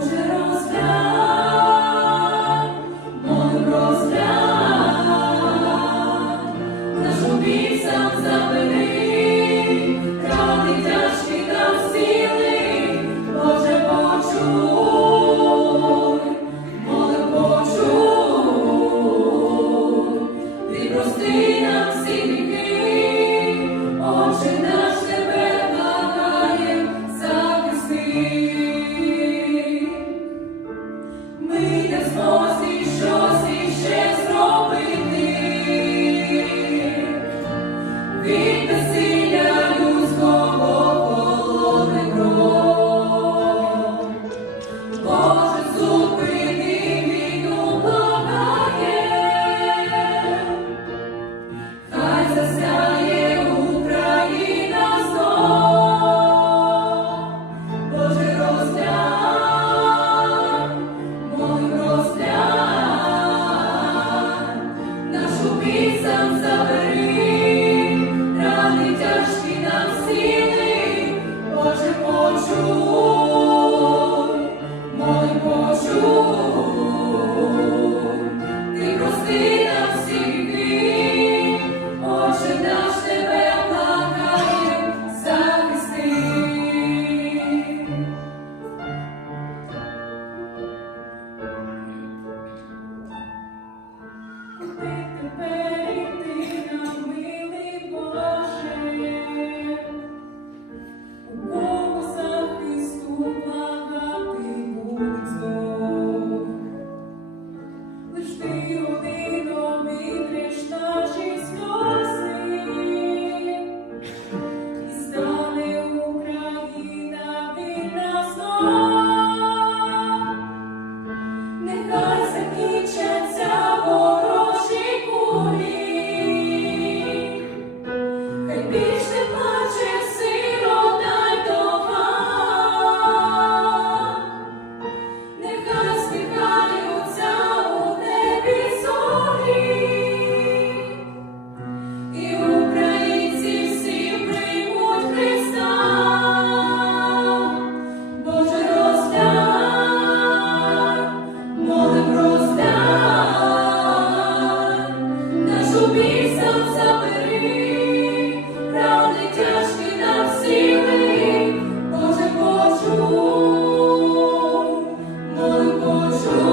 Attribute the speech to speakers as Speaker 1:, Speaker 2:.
Speaker 1: Deus. We just fear. Bonjour.